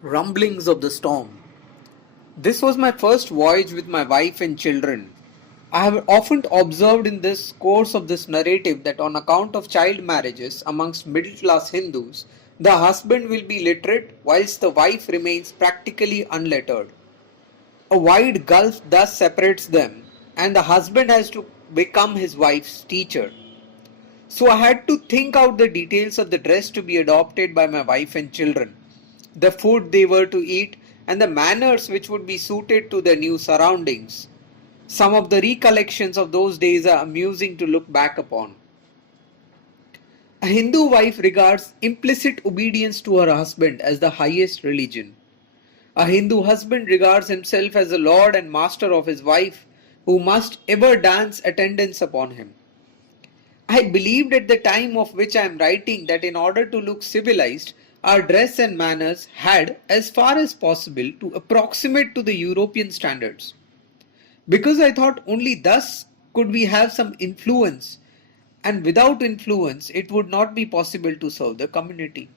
Rumblings of the Storm. This was my first voyage with my wife and children. I have often observed in this course of this narrative that on account of child marriages amongst middle class Hindus, the husband will be literate whilst the wife remains practically unlettered. A wide gulf thus separates them, and the husband has to become his wife's teacher. So I had to think out the details of the dress to be adopted by my wife and children, the food they were to eat, and the manners which would be suited to their new surroundings. Some of the recollections of those days are amusing to look back upon. A Hindu wife regards implicit obedience to her husband as the highest religion. A Hindu husband regards himself as the lord and master of his wife, who must ever dance attendance upon him. I believed at the time of which I am writing that in order to look civilized, our dress and manners had, as far as possible, to approximate to the European standards. Because I thought only thus could we have some influence, and without influence it would not be possible to serve the community.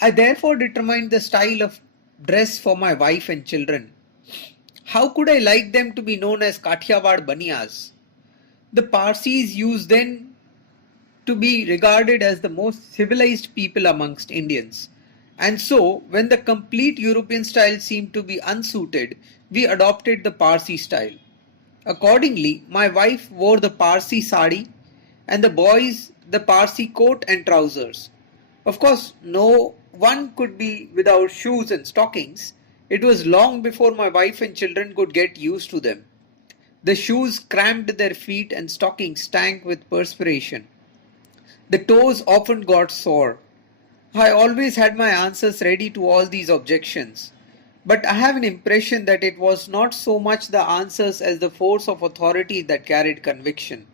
I therefore determined the style of dress for my wife and children. How could I like them to be known as Kathiawad Baniyas? The Parsis used then to be regarded as the most civilized people amongst Indians. And so, when the complete European style seemed to be unsuited, we adopted the Parsi style. Accordingly, my wife wore the Parsi sari and the boys the Parsi coat and trousers. Of course, no one could be without shoes and stockings. It was long before my wife and children could get used to them. The shoes cramped their feet and stockings stank with perspiration. The toes often got sore. I always had my answers ready to all these objections. But I have an impression that it was not so much the answers as the force of authority that carried conviction.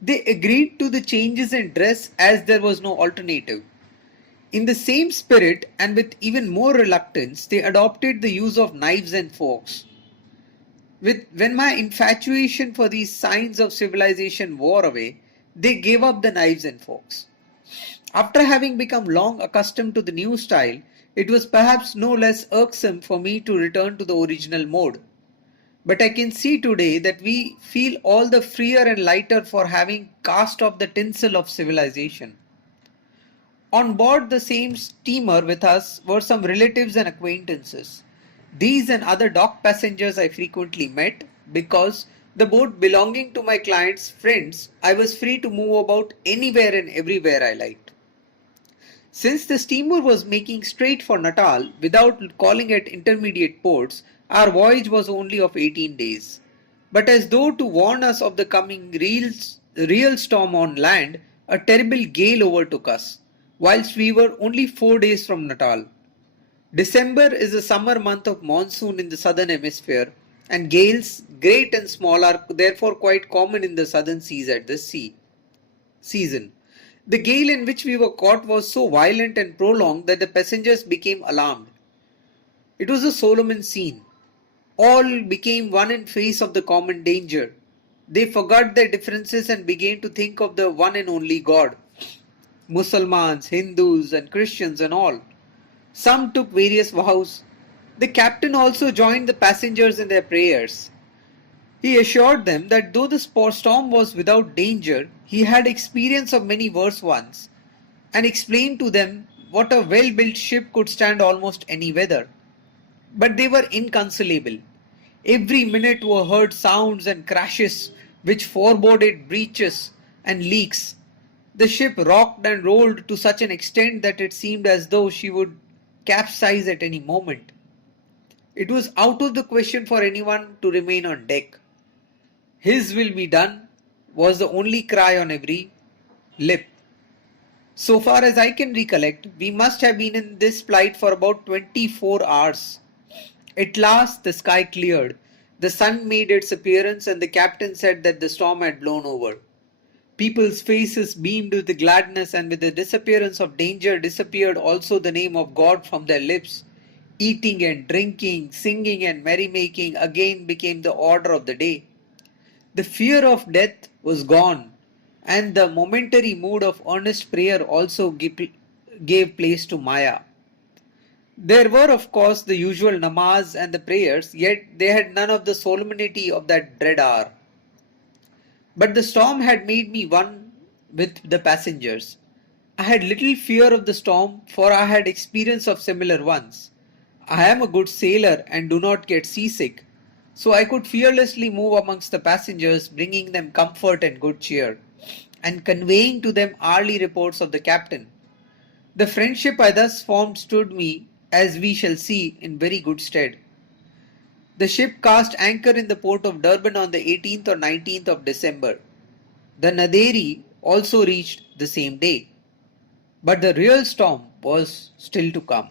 They agreed to the changes in dress as there was no alternative. In the same spirit and with even more reluctance, they adopted the use of knives and forks. When my infatuation for these signs of civilization wore away, they gave up the knives and forks. After having become long accustomed to the new style, it was perhaps no less irksome for me to return to the original mode. But I can see today that we feel all the freer and lighter for having cast off the tinsel of civilization. On board the same steamer with us were some relatives and acquaintances. These and other dock passengers I frequently met because the boat belonging to my client's friends, I was free to move about anywhere and everywhere I liked. Since the steamer was making straight for Natal without calling at intermediate ports, our voyage was only of 18 days. But as though to warn us of the coming real storm on land, a terrible gale overtook us, whilst we were only 4 days from Natal. December is the summer month of monsoon in the southern hemisphere, and gales, great and small, are therefore quite common in the southern seas at this season. The gale in which we were caught was so violent and prolonged that the passengers became alarmed. It was a solemn scene. All became one in face of the common danger. They forgot their differences and began to think of the one and only God. Mussulmans, Hindus, and Christians, and all. Some took various vows. The captain also joined the passengers in their prayers. He assured them that though the storm was without danger, he had experience of many worse ones, and explained to them what a well-built ship could stand almost any weather. But they were inconsolable. Every minute were heard sounds and crashes which foreboded breaches and leaks. The ship rocked and rolled to such an extent that it seemed as though she would capsize at any moment. It was out of the question for anyone to remain on deck. "His will be done" was the only cry on every lip. So far as I can recollect, we must have been in this plight for about 24 hours. At last the sky cleared, the sun made its appearance, and the captain said that the storm had blown over. People's faces beamed with gladness, and with the disappearance of danger disappeared also the name of God from their lips. Eating and drinking, singing and merrymaking again became the order of the day. The fear of death was gone, and the momentary mood of earnest prayer also gave place to Maya. There were, of course, the usual namaz and the prayers, yet they had none of the solemnity of that dread hour. But the storm had made me one with the passengers. I had little fear of the storm, for I had experience of similar ones. I am a good sailor and do not get seasick, so I could fearlessly move amongst the passengers, bringing them comfort and good cheer, and conveying to them hourly reports of the captain. The friendship I thus formed stood me, as we shall see, in very good stead. The ship cast anchor in the port of Durban on the 18th or 19th of December. The Naderi also reached the same day. But the real storm was still to come.